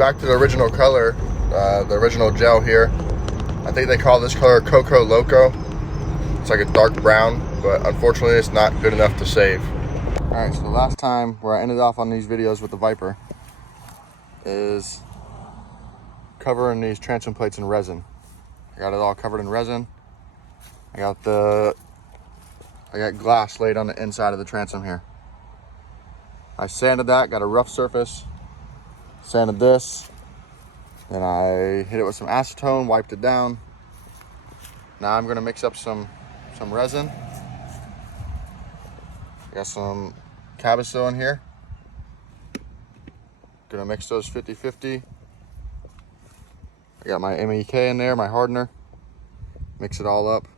back to the original color, the original gel here. I think they call this color Coco Loco. It's like a dark brown, but unfortunately it's not good enough to save. All right, so the last time where I ended off on these videos with the Viper is covering these transom plates in resin. I got it all covered in resin. I got glass laid on the inside of the transom here. I sanded that, got a rough surface, sanded this, then I hit it with some acetone, wiped it down. Now I'm gonna mix up some resin. I got some Cabasil in here. Gonna mix those 50-50. I got my MEK in there, my hardener. Mix it all up.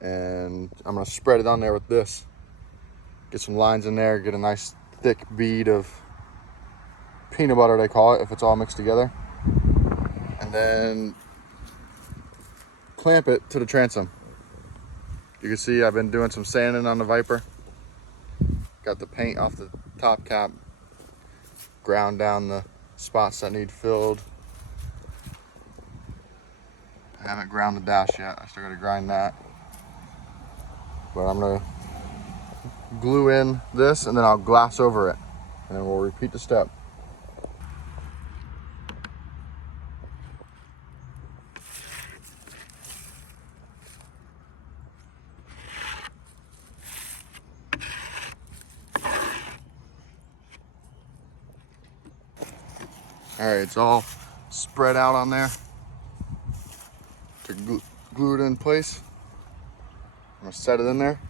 And I'm gonna spread it on there with this. Get some lines in there, get a nice thick bead of peanut butter, they call it, if it's all mixed together. And then clamp it to the transom. You can see I've been doing some sanding on the Viper. Got the paint off the top cap, ground down the spots that need filled. I haven't ground the dash yet, I still gotta grind that. But I'm gonna glue in this and then I'll glass over it. And then we'll repeat the step. All right, it's all spread out on there to glue it in place. I'm gonna set it in there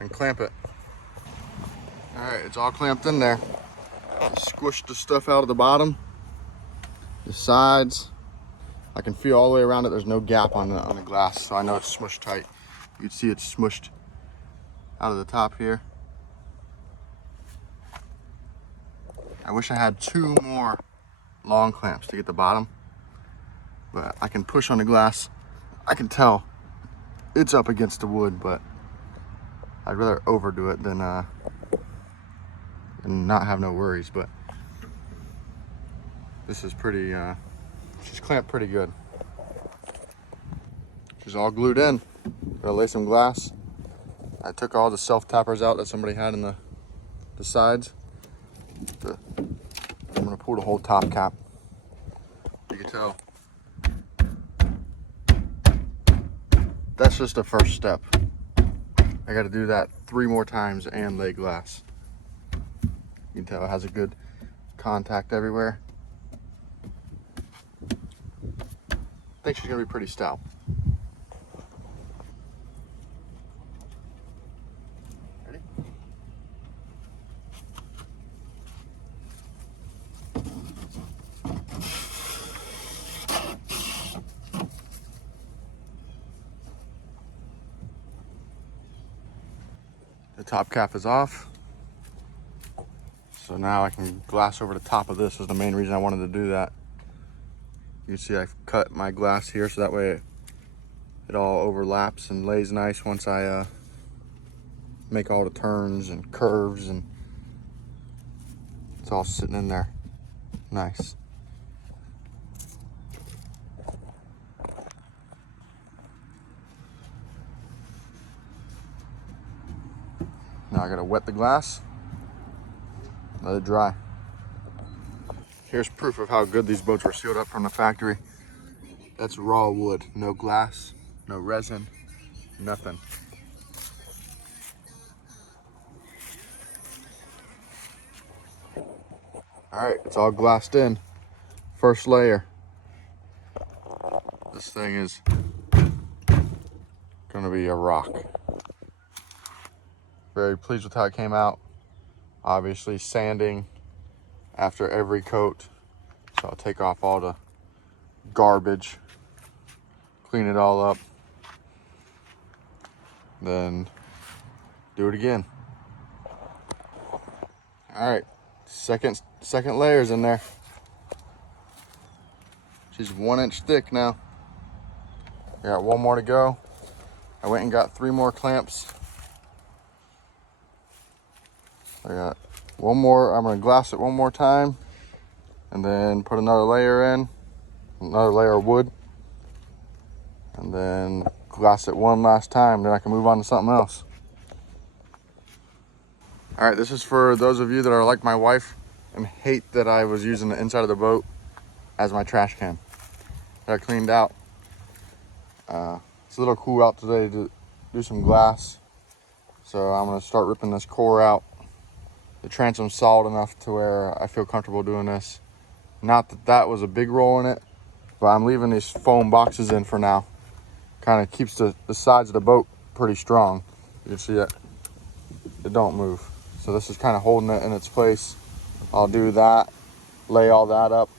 and clamp it. All right, it's all clamped in there. Squish the stuff out of the bottom, the sides. I can feel all the way around it. There's no gap on the glass, so I know it's smushed tight. You can see it's smushed out of the top here. I wish I had 2 more long clamps to get the bottom, but I can push on the glass. I can tell it's up against the wood, but I'd rather overdo it than not have no worries. But this is pretty, she's clamped pretty good. She's all glued in. Gonna lay some glass. I took all the self tappers out that somebody had in the sides. I'm gonna pull the whole top cap. You can tell. That's just the first step. I gotta do that 3 more times and lay glass. You can tell it has a good contact everywhere. I think she's gonna be pretty stout. Ready? The top cap is off. So now I can glass over the top of this. Is the main reason I wanted to do that. You see I've cut my glass here so that way it all overlaps and lays nice once I make all the turns and curves, and it's all sitting in there nice. Now I gotta wet the glass, let it dry. Here's proof of how good these boats were sealed up from the factory. That's raw wood, no glass, no resin, nothing. All right, it's all glassed in. First layer. This thing is gonna be a rock. Very pleased with how it came out. Obviously sanding after every coat. So I'll take off all the garbage, clean it all up, then do it again. All right, second layer's in there. She's 1 inch thick now. I got 1 more to go. I went and got 3 more clamps. I got 1 more. I'm gonna glass it 1 more time, and then put another layer in, another layer of wood, and then glass it one last time, then I can move on to something else. All right, this is for those of you that are like my wife and hate that I was using the inside of the boat as my trash can. That I cleaned out. It's a little cool out today to do some glass, so I'm gonna start ripping this core out. The transom's solid enough to where I feel comfortable doing this. Not that that was a big role in it, but I'm leaving these foam boxes in for now. Kind of keeps the sides of the boat pretty strong. You can see it don't move. So this is kind of holding it in its place. I'll do that, lay all that up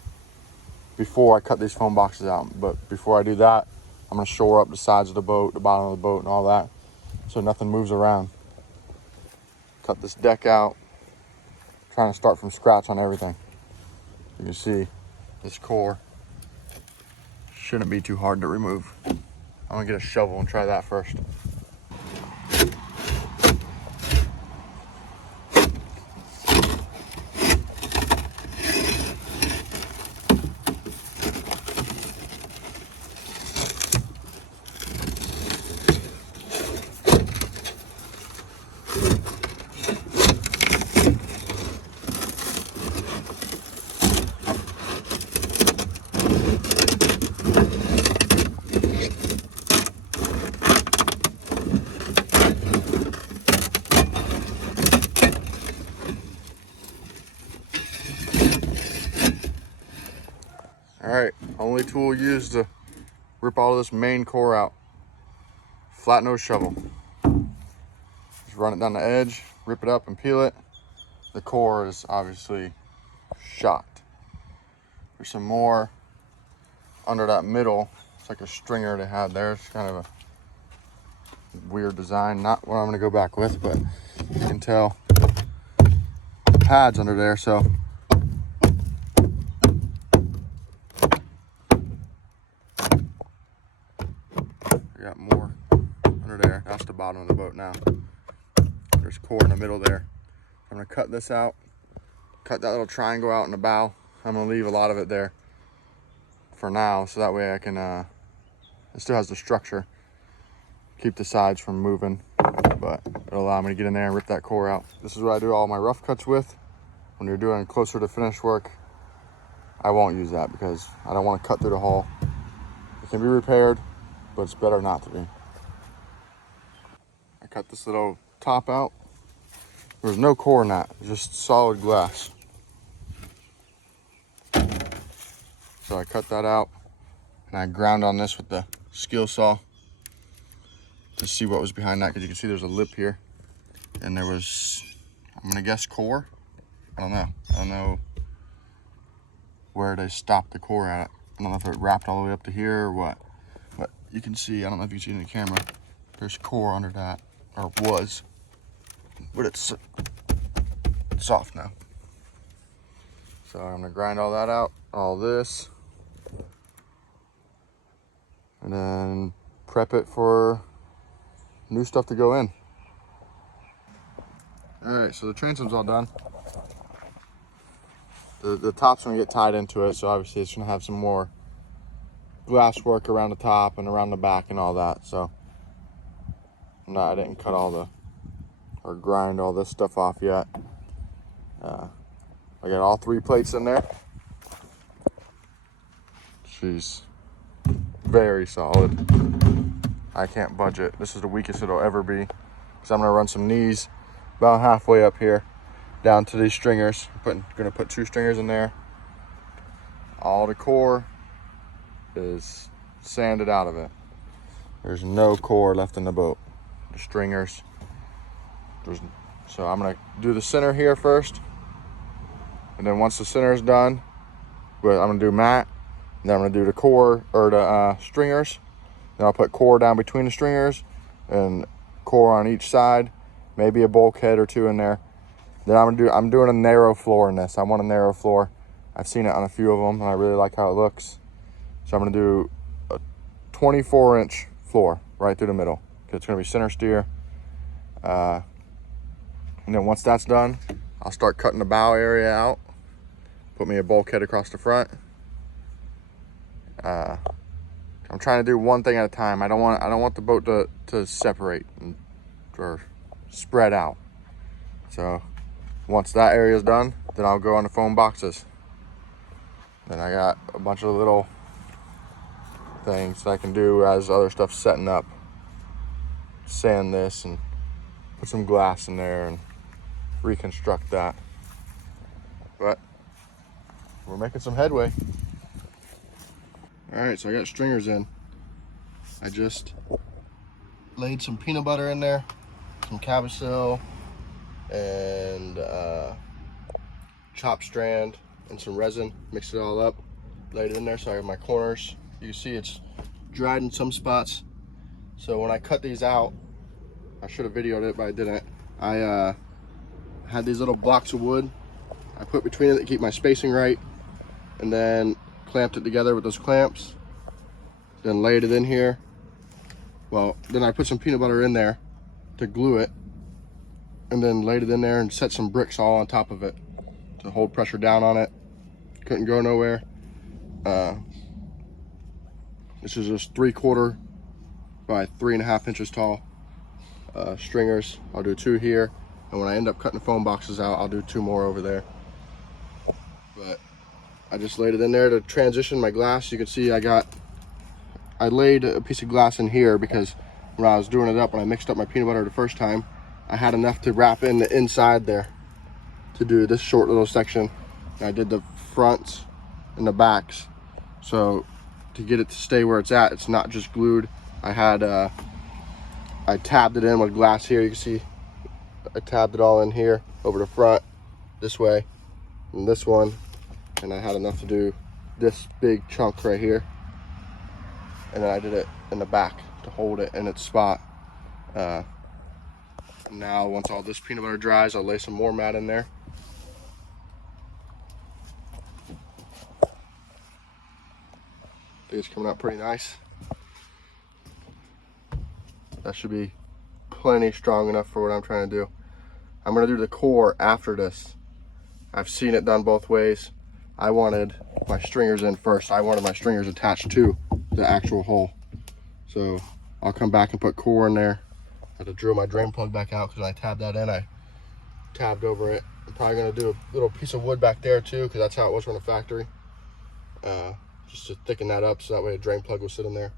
before I cut these foam boxes out. But before I do that, I'm gonna shore up the sides of the boat, the bottom of the boat and all that, so nothing moves around. Cut this deck out, trying to start from scratch on everything. You can see this core shouldn't be too hard to remove. I'm gonna get a shovel and try that first. All right, only tool used to rip all of this main core out. Flat nose shovel. Just run it down the edge, rip it up and peel it. The core is obviously shot. There's some more under that middle. It's like a stringer they had there. It's kind of a weird design. Not what I'm gonna go back with, but you can tell the pads under there, so we got more under there. That's the bottom of the boat now. There's core in the middle there. I'm gonna cut this out, cut that little triangle out in the bow. I'm gonna leave a lot of it there for now, so that way I can, it still has the structure, keep the sides from moving, but it'll allow me to get in there and rip that core out. This is what I do all my rough cuts with. When you're doing closer to finish work, I won't use that because I don't want to cut through the hull. It can be repaired, but it's better not to be. I cut this little top out. There was no core in that, just solid glass. So I cut that out and I ground on this with the skill saw to see what was behind that, because you can see there's a lip here and there was, I'm gonna guess, core. I don't know where they stopped the core at. I don't know if it wrapped all the way up to here or what, but you can see, I don't know if you can see in the camera, there's core under that, or was, but it's soft now. So I'm gonna grind all that out, all this, and then prep it for new stuff to go in. All right, so the transom's all done. The top's gonna get tied into it, so obviously it's gonna have some more glass work around the top and around the back and all that. So no, I didn't cut all the, or grind all this stuff off yet. I got all 3 plates in there. She's very solid. I can't budge it. This is the weakest it'll ever be, because I'm gonna run some knees about halfway up here down to these stringers. Gonna put 2 stringers in there. All the core is sanded out of it. There's no core left in the boat. The stringers. So I'm gonna do the center here first, and then once the center is done, I'm gonna do mat, and then I'm gonna do the core, or the stringers. Then I'll put core down between the stringers and core on each side, maybe a bulkhead or 2 in there. Then I'm doing a narrow floor in this. I want a narrow floor. I've seen it on a few of them and I really like how it looks. So I'm gonna do a 24-inch floor right through the middle. It's gonna be center steer. And then once that's done, I'll start cutting the bow area out. put me a bulkhead across the front. I'm trying to do one thing at a time. I don't want the boat to separate or spread out. So once that area is done, then I'll go on the foam boxes. Then I got a bunch of little things that I can do as other stuff's setting up. Sand this and put some glass in there and reconstruct that. But we're making some headway. All right, so I got stringers in. I just laid some peanut butter in there, some cabocil, and chopped strand and some resin. Mixed it all up, laid it in there. So I have my corners. You can see it's dried in some spots. So when I cut these out, I should have videoed it, but I didn't. I had these little blocks of wood I put between it to keep my spacing right, and then clamped it together with those clamps, then laid it in here. Well, then I put some peanut butter in there to glue it, and then laid it in there and set some bricks all on top of it to hold pressure down on it. Couldn't go nowhere. This is just 3/4 by 3.5 inches tall stringers. I'll do 2 here, and when I end up cutting the foam boxes out, I'll do 2 more over there. But I just laid it in there to transition my glass. You can see I laid a piece of glass in here because when I was doing it up, when I mixed up my peanut butter the first time, I had enough to wrap in the inside there to do this short little section. And I did the fronts and the backs. So to get it to stay where it's at, it's not just glued. I tabbed it in with glass here. You can see I tabbed it all in here over the front this way and this one, and I had enough to do this big chunk right here, and then I did it in the back to hold it in its spot. Now once all this peanut butter dries, I'll lay some more mat in there. I think it's coming out pretty nice. That should be plenty strong enough for what I'm trying to do. I'm gonna do the core after this. I've seen it done both ways. I wanted my stringers in first. I wanted my stringers attached to the actual hole. So I'll come back and put core in there. I had to drill my drain plug back out because when I tabbed that in, I tabbed over it. I'm probably gonna do a little piece of wood back there too, because that's how it was from the factory. Just to thicken that up so that way a drain plug will sit in there.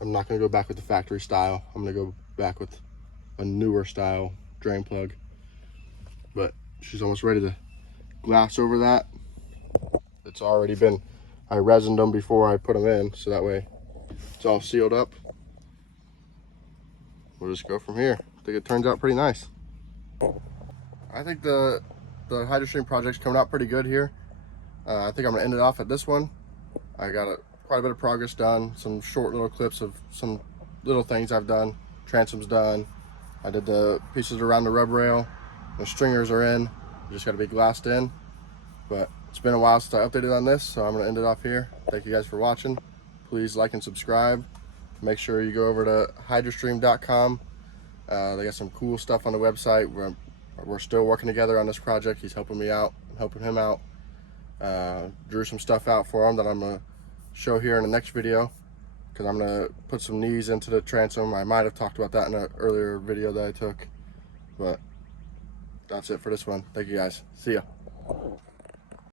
I'm not gonna go back with the factory style. I'm gonna go back with a newer style drain plug. But she's almost ready to glass over that. It's already been, I resined them before I put them in, so that way it's all sealed up. We'll just go from here. I think it turns out pretty nice. I think the Hydrostream project's coming out pretty good here. I think I'm gonna end it off at this one. I got quite a bit of progress done, some short little clips of some little things I've done. Transom's done. I did the pieces around the rub rail. The stringers are in. Just got to be glassed in. But it's been a while since I updated on this, so I'm going to end it off here. Thank you guys for watching. Please like and subscribe. Make sure you go over to hydrostream.com. They got some cool stuff on the website. We're still working together on this project. He's helping me out. I'm helping him out. Drew some stuff out for him that I'm going to show here in the next video, because I'm going to put some knees into the transom. I might have talked about that in an earlier video that I took. But that's it for this one. Thank you guys. See ya.